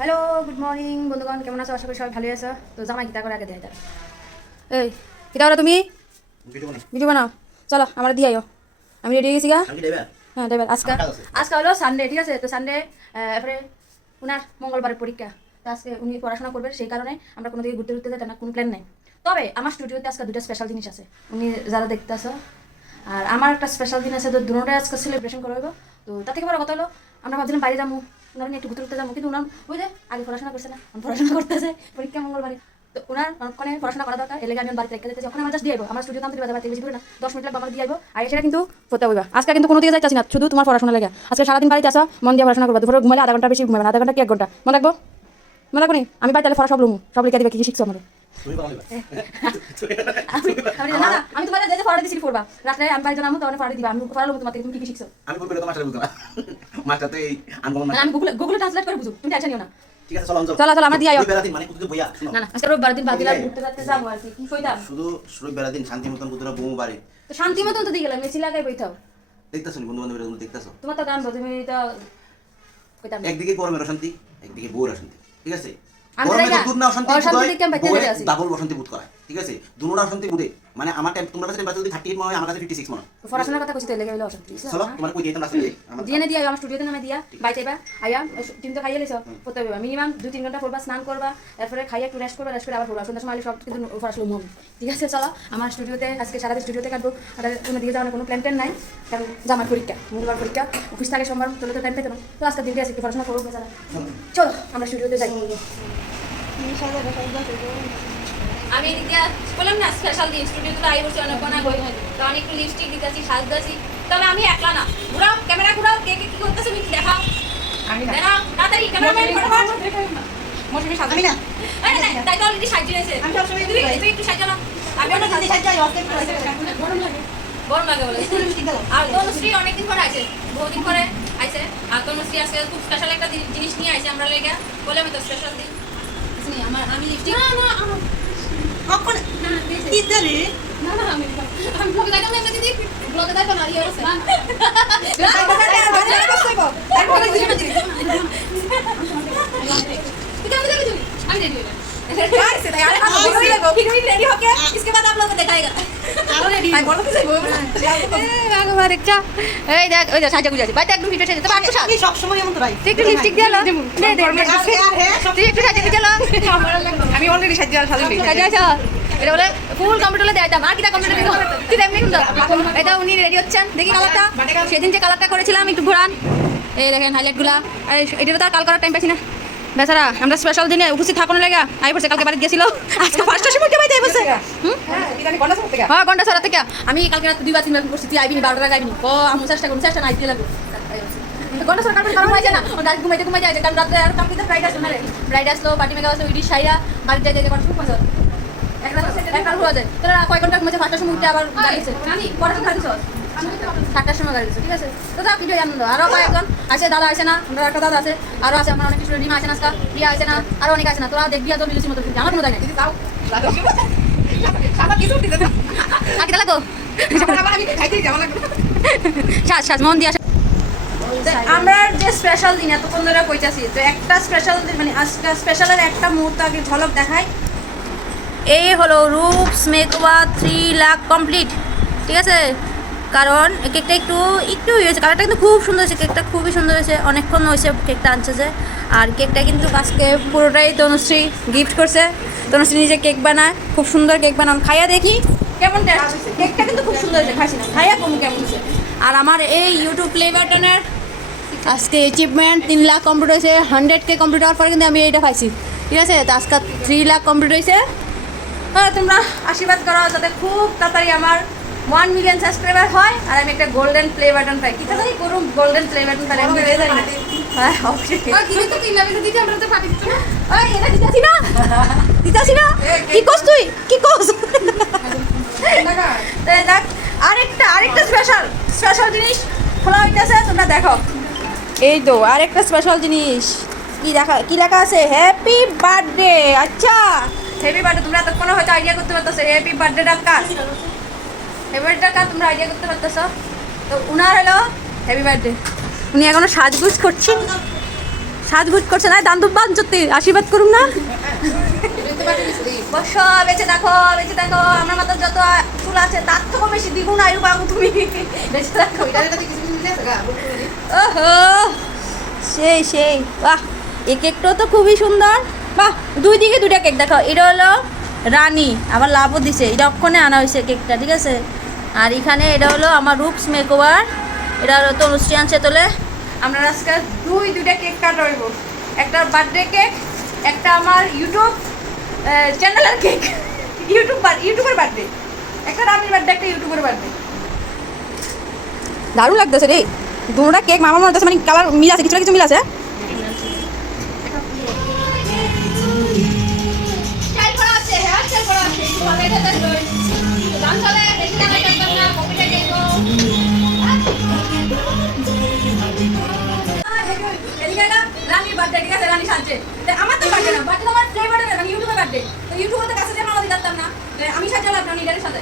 Hello good morning বন্ধুগণ, কেমন আছো? আশা করি সবাই ভালোই আছো। তো জামাই কিতা করে আগে দেয় তার এই কিতা করো তুমি? ভিডিও বানাও, চলো আমার দিয়ে আইও। আমি রেডি হয়ে গেছি গা। হ্যাঁ দেবে। আজকে আজকে হলো সানডে, ঠিক আছে? তো সানডে এরপরে ওনার মঙ্গলবারের পরীক্ষা। তো আজকে উনি পড়াশোনা করবেন, সেই কারণে আমরা কোনো দিকে ঘুরতে ঘুরতে যাই না, কোনো প্ল্যান নেই। তবে আমার স্টুডিওতে আজকে দুটো স্পেশাল জিনিস আছে, উনি যারা দেখতে আসো। আর আমার একটা স্পেশাল দিন আছে, তো দুটোটাই আজকে সেলিব্রেশন করা হইব। তো তার থেকে বড় কথা হলো আমরা ভাবছিলাম বাইরে যাবো, ওনার নিয়ে একটু ঘুরতে ঘুরতে যাবো, কিন্তু ওনার ওই যে আগে পড়াশোনা করছে না, পড়াশোনা করতেছে পরীক্ষা মঙ্গলবারে। তো ওনার অনেকক্ষণে পড়াশোনা করা দরকার, এর লেগে আমি বাড়িতে রেখে যেতে যখন আমার জাস্ট দিয়ে আমার স্টুডিও দাম বাজার থেকে বেশি করে না, 10 মিনিট লাগবে আমার দিয়ে আইবো। আর সেটা কিন্তু করতে হইবা। আজকে কিন্তু কোনো দিকে যাইতাছি না, শুধু তোমার পড়াশোনা লেগে। আজকে সারাদিন বাড়িতে আসা, মন দিয়ে পড়াশোনা করবা। দুপুরে ঘুমালে আধা ঘন্টা বেশি ঘুমাবে না, আধা ঘন্টা কি 1 ঘন্টা মনে রাখবো। মনে রাখবো নি? আমি বাড়ি তাহলে পড়া সব লুমু, সব লিখে দিবে কি কি শিখছো আমাদের। আমি তোমার যে ফটো দিছি পড়বা রাতে, আমি বাড়ি জানামু তখন ফটো দিবা, আমি ফটো লুমু তোমাকে, তুমি কি কি শিখছো। আমি বলবো তোমার সাথে বুঝতো না মাছটাতে এই আনকমন মানে আমি গুগলে ট্রান্সলেট করে বুঝু, তুমি টেনশন নিও না। ঠিক আছে চলো চলো চলো আমরা দিয়ে আইও। বেলা দিন মানে কুতুকে বইয়া শুনো না না আজকে রবিবার দিন বাদিলা ঘুরতে যাচ্ছে যাবো আর কি কইতাম। শুধু বেলা দিন শান্তি মতন কুতুরা বউ বাড়ি তো শান্তি মতন তো দিয়ে গেলাম, মেসি লাগাই বইতাও। দেখতাছো বন্ধু বান্ধবীরা তুমি দেখতাছো, তোমার তো গান তুমি তো কইতাম একদিকে গরমের অশান্তি একদিকে বউর অশান্তি, ঠিক আছে? আমি গরমে জানি তো দুধ না অশান্তি অশান্তি দেখে আমি বাইতে যেতে আছি। ডাবল অশান্তি বোধ করায়, ঠিক আছে? দুনোটা অশান্তি বুঝে মানে আমার তোমরা কাছে টেম্পারেচার যদি 38 মনে হয়, আমার কাছে 56 মনে হয়। পড়াশোনার কথা কইছি তো লেগে হইলো অশান্তি। চলো তোমার কই দিতাম রাস্তায় আমার দিয়ে দিয়া আমার স্টুডিওতে নামে দিয়া বাই চাইবা আইয়া তুমি তো খাইয়ে লইছো পড়তে হবে মিনিমাম 2-3 ঘন্টা পড়বা, স্নান করবা, এরপরে খাইয়া একটু রেস্ট করবা, রেস্ট করে আবার পড়বা। সন্ধ্যার সময় সব কিন্তু পড়াশোনা মুভ, ঠিক আছে? চলো আমার স্টুডিওতে আজকে সারাদিন স্টুডিওতে কাটবো। আর কোনো দিকে যাওয়ার কোনো প্ল্যান ট্যান নাই, কারণ জামার পরীক্ষা, মঙ্গলবার পরীক্ষা, অফিস থাকে সোমবার, চলে তো টাইম পেতে না। তো আজকে দিনটি আজকে পড়াশোনা করবো বেচারা। চলো আমরা স্টুডিওতে যাই। আমি এদিকে বললাম না স্পেশাল দিন স্টুডিওতে আই বসে অনেকক্ষণ আগে তো অনেক লিপস্টিক দিতেছি, সাজতেছি। তবে আমি একলা না, ঘুরাও ক্যামেরা ঘুরাও, কে কে কি করতেছে তুমি দেখাও। আমি দেখাও তাড়াতাড়ি ক্যামেরাম্যান ফটোফট। মৌসুমী সাজাবি না? আরে না তাই তো অলরেডি সাজিয়ে রয়েছে। আমি সবসময় তুমি তুই একটু সাজাও না। আমি আমি অনেক সাজাই অস্তে গরম লাগে বলে। আর তনুশ্রী অনেকদিন পরে আছে, বহুদিন পরে আইছে। আর তনুশ্রী আজকে খুব স্পেশাল একটা জিনিস নিয়ে আইছে আমরা লেগে, বলে আমি তো স্পেশাল দিন আমার আমি লিপস্টিক না না আমার কখন কি জানি না না আমি ব্লগে যাইতাম না দিদি, ব্লগে যাইতাম না ইয়ে আছে না আমি রেডি रेडी होके इसके बाद आप लोग को दिखाएगा আরো রেডি আই বলো কি যাইবো একবার একটা এই দেখ ওই যে সাজা গুজাছি বাইতে একদম ভিডিও ছেড়ে তবে একটু আমি সব সময় এমন তো ভাই একটু লিপস্টিক দিয়ে লো দে দে তুই একটু সাজা দিয়ে লো আমি অলরেডি সাজিয়ে সাজাবি সাজা সাজা এটা বলে ফুল কমপ্লিট হলে দেয় না কিটা কমপ্লিট দিব তুই এমনি সুন্দর। এটা উনি রেডি হচ্ছেন, দেখি কালারটা সেদিন যে কালারটা করেছিলাম একটু ঘোরান। এই দেখেন হাইলাইটগুলা। আর এটা তো আর কাল করার টাইম পাইছি না বেচারা, আমরা স্পেশাল দিনে উপস্থিত থাকুন লেগা আই পড়ছে, কালকে বাড়ি গেছিল, আজকে 5টার সময় কেমন যাই বসে হ্যাঁ ঘন্টা সারা থেকে। আমি কালকে রাত 2-3 করছি, তুই আইবি 12টা আগে আইবি। ও আমি চেষ্টা নাই দিয়ে লাগবে ঘন্টা সরকার কারণ হয় না, রাত ঘুমাইতে যায়, কারণ রাত্রে আর কালকে ব্রাইড আসলো না রে, ব্রাইড আসলো পার্টি মেকা আসলো, উইডি সাইরা বাড়ি যাই যেতে পারছো মজা একটা হওয়া যায়। তোরা কয় ঘন্টা ঘুমাইছে? 5টার সময় উঠে আবার গাড়িছে পড়াশোনা গাড়িছ 7টার সময় গাড়িছে, ঠিক আছে? তো যা ভিডিও আনন্দ। আরও কয়েকজন আছে, দাদা আছে না, আমরা একটা দাদা আছে, আরও আছে আমার অনেক কিছু, রিমা আছে না, প্রিয়া আছে না, আরও অনেক আছে না। তোরা দেখবি আর বিলুচির মতো আমার কোনো যায় না আগে লাগো শ্বাস মন দিয়ে। আমরা যে স্পেশাল দিন এতক্ষণ ধরে কইতাছি, তো একটা স্পেশাল দিন মানে আজকে স্পেশালের একটা মুহূর্ত আগে ঝলক দেখাই। এই হলো রূপস মেকওভার 3 লাখ কমপ্লিট, ঠিক আছে? কারণ কেকটা একটু হয়েছে, কালারটা কিন্তু খুব সুন্দর হয়েছে, কেকটা খুবই সুন্দর হয়েছে, অনেকক্ষণ হয়েছে কেকটা আনছে যে। আর কেকটা কিন্তু আজকে পুরোটাই তনুশ্রী গিফট করছে। তনুশ্রী নিজে কেক বানায়, খুব সুন্দর কেক বানান, খাইয়া দেখি কেমন টেস্ট। কেকটা কিন্তু খুব সুন্দর হয়েছে, খাইছি না, খাইয়া কেমন হয়েছে। আর আমার এই ইউটিউব প্লে বাটনের আজকে অ্যাচিভমেন্ট 3 লাখ কমপ্লিট হয়েছে। 100K কমপ্লিট হওয়ার পরে কিন্তু আমি এইটা পাইছি, ঠিক আছে? তো আজকে 3 লাখ কমপ্লিট হয়েছে। হ্যাঁ তোমরা আশীর্বাদ করো যাতে খুব তাড়াতাড়ি আমার 1 মিলিয়ন সাবস্ক্রাইবার হয়, আর আমি একটা গোল্ডেন প্লে বাটন পাই। কি তাড়াতাড়ি করুন গোল্ডেন প্লে বাটন পাই, আমি রেজাল্ট জানি না। হ্যাঁ অবশ্যই এটা দিতাছি না কি কস তুই কি কস দেখ আরেকটা স্পেশাল জিনিস খোলা হইতেছে, তোমরা দেখো। এই তো আরেকটা স্পেশাল জিনিস কি লেখা আছে? Happy birthday. আচ্ছা হ্যাপি বার্থডে, তোমরা এতক্ষণ হয়তো আইডিয়া করতে পারতেছো হ্যাপি বার্থডেটা কার, হ্যাপি বার্থডেটা কার তোমরা আইডিয়া করতে পারতেছো। তো উনার হলো হ্যাপি বার্থডে। উনি এখনো সাজগুজ করছেন, সাজগুজ করছে না, দান দুব্বান চত্তি আশীর্বাদ করুন না। বস বেঁচে দেখো, বেঁচে দেখো, আমার মাথার যত চুল আছে তার থেকেও বেশি দ্বিগুণ আয়ু পাবো তুমি, বেঁচে দেখো। ওহো সেই সেই, বাহ এই কেকটাও তো খুবই সুন্দর, বাহ দুই দিকে দুইটা কেক দেখো। এটা হলো রানী, আবার লাভও দিছে, এটা অক্ষণে আনা হয়েছে কেকটা, ঠিক আছে। আর এখানে এটা হলো আমার রূপস মেকওভার, এটা হলো তনুশ্রী আনছে তোলে। আমরা আজকে দুইটা কেক কাটবো, একটা বার্থডে কেক, একটা আমার ইউটিউব চ্যানেলের কেক, ইউটিউবের বার্থডে, একটা রামির বার্থডে, একটা ইউটিউবের বার্থডে। দারুণ লাগতেছে রে, দুটা কেক মামা মনে হচ্ছে, মানে কালার মিল আছে, কিছু না কিছু মিল আছে। রানীর বার্থডে, ঠিক আছে, রানী সাজছে। আমার তো বার্থডে না, বার্থডে আমার ফ্লেভারে না, মানে ইউটিউবের বার্থডে। তো ইউটিউবে তো কাছে যেন আমাদের জানতাম না, আমি সাজালাম রানী এটার সাথে।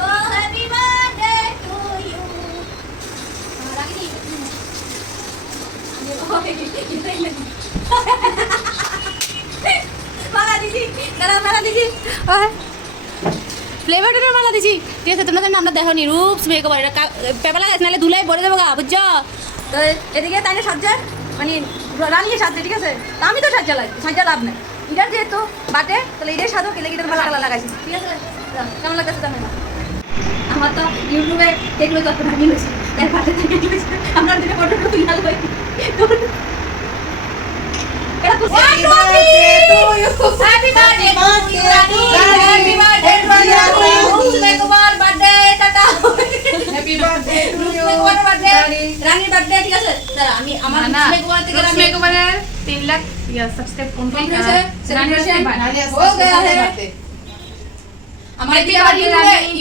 ও হ্যাপি বার্থডে টু ইউ। মালা দিদি, দাঁড়া মালা দিদি, ফ্লেভারের মালা দিছি, ঠিক আছে। তোমরা আমরা দেখো নি রূপস মেকওভার, এটা পেপার লাগাইছে, নাহলে ধুলাই পরে দেবো গা, বুঝছো? তো এদিকে তাই না সাজ্জা, মানে রানিয়ে সাজছে, ঠিক আছে। তা আমি তো সাজ্জা লাভ নেই, এটার যেহেতু বাটে, তাহলে এটার সাথেও কেলে এটার মালা কালা লাগাইছি, ঠিক আছে। কেমন লাগতেছে জানি না, আমার তো ইউটিউবে দেখলো যত ভাবি হয়েছে, এর বাটে থেকে আমরা দুটো ফটো তুলে আনবো। Happy birthday to you. Happy birthday to you. Happy birthday to you. Roops makeover birthday, tata. Happy birthday to you. Roops makeover birthday. রানীর birthday, ঠিক আছে। দাঁড়া আমি আমার Roops makeover থেকে Roops makeover এর 3 লাখ সাবস্ক্রাইব কমপ্লিট হয়েছে। Celebration हो गया है। আমার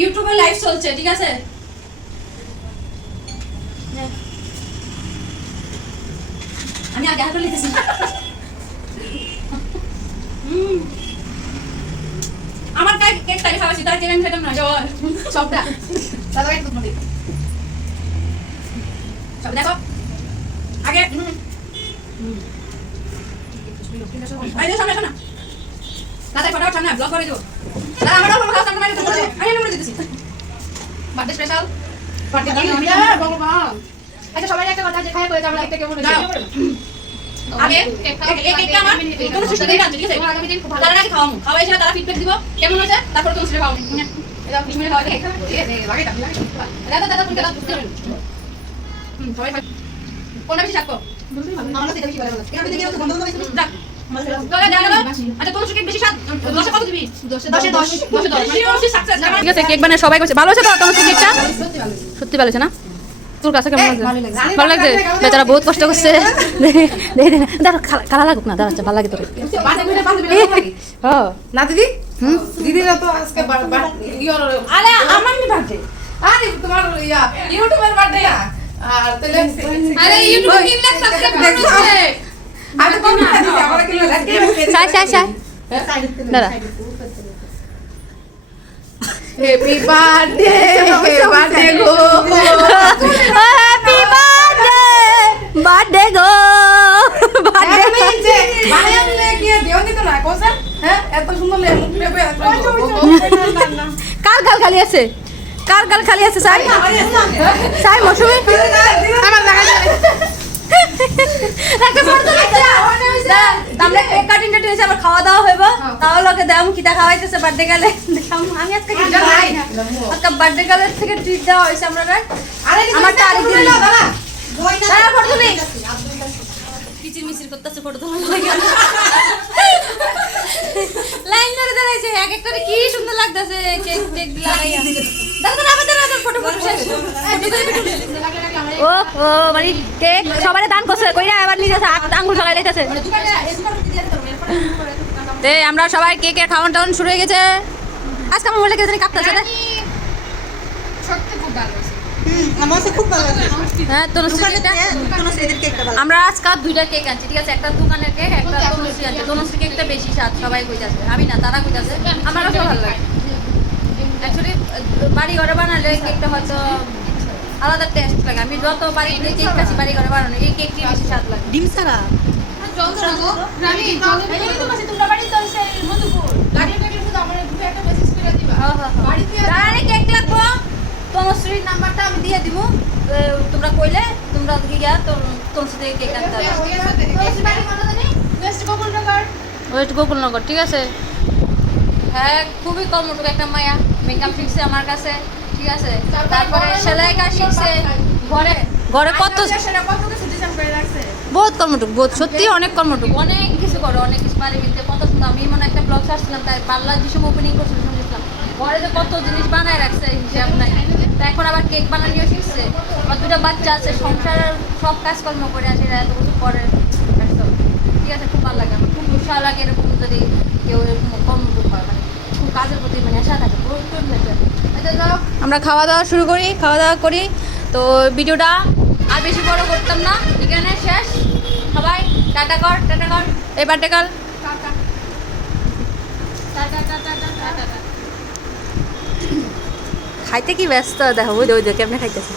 ইউটিউবে লাইভ চলছে, ঠিক আছে। আমি আগে হাতে লিখেছি। আমার কেক তাকে খাওয়াছি, তার কেক আমি খেতাম না, জল সবটা দাদা একটু মনে সব দেখো আগে। আরে সামনে শোনা দাদা, ফটাফট সামনে ব্লগ করে দেবো। দাদা আমারও ফটো সামনে মারি দেবো, আমি নম্বর দিতেছি। বার্থডে স্পেশাল বার্থডে ভগবান। আচ্ছা সবাই একটা কথা, যে খায় কইছে আমরা কেকটা কেমন হয়েছে আগে কেকটা আমার কোনো সুস্থ দিয়ে আনছে, ঠিক আছে। আগামী দিন তারা নাকি খাওয়াই ছিল, তারা ফিডব্যাক দিব কেমন হয়েছে, তারপর তুমি সেটা খাওয়াবো। এটা 20 মিনিট খাওয়া ঠিক আছে, লাগে দাদা দাদা তুমি দাদা বুঝতে পারবেন। সবাই কোনটা বেশি শাক আমরা তো এটা বেশি ভালো লাগে, আমি দেখি ওকে বন্ধ করে দিই। যাক তোরা জানো, আচ্ছা কোন কেক বেশি স্বাদ, 10 এ কত দিবি? 10 এ 10 10 সাকসেস। ঠিক আছে, কেক বানায় সবাই কইছে ভালো হয়েছে তো, তোমার কেকটা সত্যি ভালো হয়েছে না? তোর কাছে কেমন লাগছে? ভালো লাগছে, বেচারা বহুত কষ্ট করছে। দাঁড়া কালা লাগুক না, দাঁড়া ভালো লাগে তোর। না দিদি, দিদিরা তো আজকে আরে আমার নি বার্থডে, আরে তোমার ইউটিউবের বার্থডে না, আর তাহলে আরে ইউটিউবে 3 লাখ সাবস্ক্রাইব করছে। আমি তো কম দিদি আমরা কি চাই দাঁড়া। হ্যাপি বার্থডে, বার্থডে গো, হ্যাপি বার্থডে গো, বার্থডে বানালে কি দেও দিত না কোসা, হ্যাঁ এত সুন্দর লে মুখ পেপে কাল খালি আছে, কাল খালি আছে। সাই মৌসুমি আমার লাগা আমরা কেক কাটিং টাটি হয়েছে, আবার খাওয়া দাওয়া হইব, তাহলে ওকে দাম কিটা খাওয়াইতেছে বার্থডে গেলে। আমি আজকে আজকে বার্থডে গেলের থেকে ট্রিট দেওয়া হয়েছে আমরা। আরে আমার তো আরেক দিন দাদা দাঁড়া ফটো তুলি, কিচির মিচির করতেছে ফটো তোলা লাগে। লাইন ধরে দাঁড়াইছে, এক একটারে কি সুন্দর লাগতেছে কেক টেক লাগাইয়া। দাঁড়া আবার ফটো শেষ। ও ও মানে কেক সবারে দান করছে, কইরা আবার নিজে আঙ্গুল সবাই লাইতেছে। তে আমরা সবাই কেকের খাওয়ান টাউন শুরু হয়ে গেছে। আজকে আমার বলে গেছে কাঁপতেছে রে, সত্যি খুব ভালো হয়েছে। আমার তো খুব ভালো লাগে। হ্যাঁ আমরা আজকে দুইটা কেক আনছি, ঠিক আছে। একটা দোকানের কেক, একটা তনুশ্রী আনছি। তনুশ্রী কেকটা বেশি স্বাদ, সবাই কইতাছে, আমি না তারা কইতাছে। আমার কাছে ভালো লাগে অ্যাকচুয়ালি। বাড়ি ঘরে বানালে কেকটা হয়তো আলাদা টেস্ট লাগে। আমি যত বাড়িতে কেক খাচ্ছি বাড়ি ঘরে বানানো, এই কেকটি বেশি স্বাদ লাগে। ডিম ছাড়া চন্দ্রনগর রানী চন্দ্রনগর এই তো মাসে তোমরা বাড়ি তো সে মধুপুর লাগলে টাকলে শুধু আমার গ্রুপে একটা মেসেজ করে দিবা বাড়িতে দাঁড়ালে কেক লাগবো তোমার স্ত্রীর নাম্বারটা আমি দিয়ে দিব তোমরা কইলে তোমরা গিয়া তোমার সাথে কেক আনতে হবে তোর বাড়ি কত জানি নেক্সট গোকুলনগর ওয়েস্ট গোকুলনগর ঠিক আছে হ্যাঁ খুবই কম উঠবে একটা মায়া মেকআপ শিখছে আমার কাছে ঠিক আছে তারপরে সেলাই কাজ শিখছে ঘরে ঘরে কত সেটা কত কিছু ডিজাইন করে রাখছে বহুত কর্মটুক বহুত সত্যি অনেক কর্মটুক অনেক কিছু করে অনেক কিছু পারে মিলতে কত সুন্দর আমি মানে একটা ব্লগ ছাড়ছিলাম তাই পার্লার যে সময় ওপেনিং করছিল শুনছিলাম ঘরে যে কত জিনিস বানায় রাখছে হিসাব নাই তা এখন আবার কেক বানানিও শিখছে আর দুটো বাচ্চা আছে সংসারের সব কাজকর্ম করে আসে এত কিছু করে একদম। ঠিক আছে খুব ভালো লাগে আমার খুব উৎসাহ লাগে এরকম যদি কেউ এরকম কর্মটুক হয় মানে খুব কাজের প্রতি মানে আশা থাকে প্রচুর থাকে আমরা খাওয়া দাওয়া শুরু করি খাওয়া দাওয়া করি তো ভিডিওটা আর বেশি বড় করতাম না এখানে শেষ সবাই টাটা কর এবার টেকাল খাইতে কি ব্যস্ত দেখো ওই কেমনে খাইতেছে